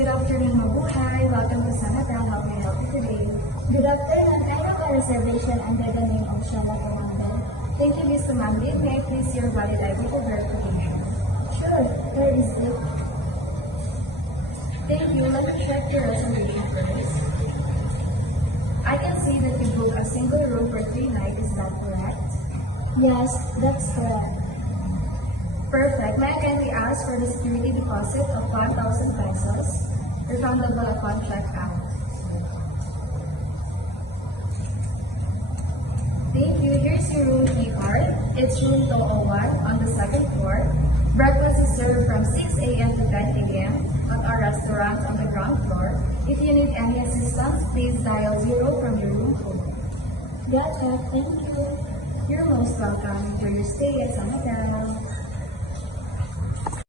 Good afternoon, mabuhay. Welcome to San Hotel. How can I help you today? Good afternoon. I have a reservation under the name of Shana Fernandez. Thank you, Ms. Sumangit. May I please your valid ID for verification? Sure, where is it? Thank you. Let me check your reservation first. I can see that you booked a single room for 3 nights. Is that correct? Yes, that's correct. Perfect. May I kindly ask for the security deposit of 1,000 pesos, refundable upon check-out? Thank you. Here's your room key card. It's room 201 on the second floor. Breakfast is served from 6 a.m. to 10 a.m. at our restaurant on the ground floor. If you need any assistance, please dial 0 from your room code. Gotcha, thank you. You're most welcome. Enjoy your stay at San Hotel.